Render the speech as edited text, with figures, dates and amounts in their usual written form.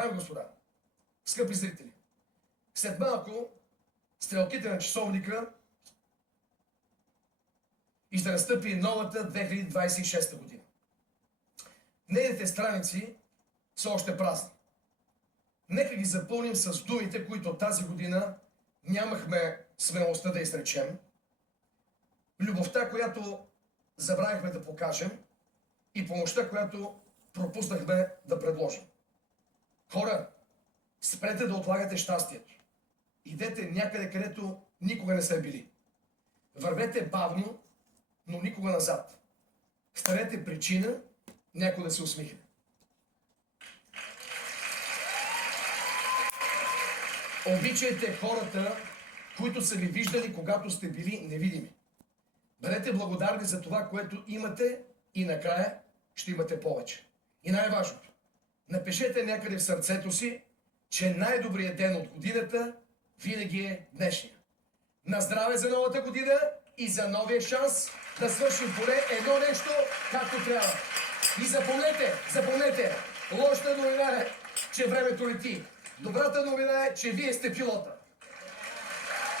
дами и господа, скъпи зрители, след малко стрелките на часовника и ще настъпи новата 2026 година. Нейните страници са още празни. Нека ги запълним с думите, които тази година нямахме смелостта да изречем, любовта, която забравихме да покажем и помощта, която пропуснахме да предложим. Хора, спрете да отлагате щастието. Идете някъде, където никога не сте били. Вървете бавно, но никога назад. Станете причина някой да се усмихне. Обичайте хората, които са ви виждали, когато сте били невидими. Бъдете благодарни за това, което имате и накрая ще имате повече. И най-важното, напишете някъде в сърцето си, че най-добрият ден от годината винаги е днешния. На здраве за новата година и за новия шанс да свършим поне едно нещо както трябва. И запомнете, лошата новина е, че времето лети. Добрата новина е, че вие сте пилота.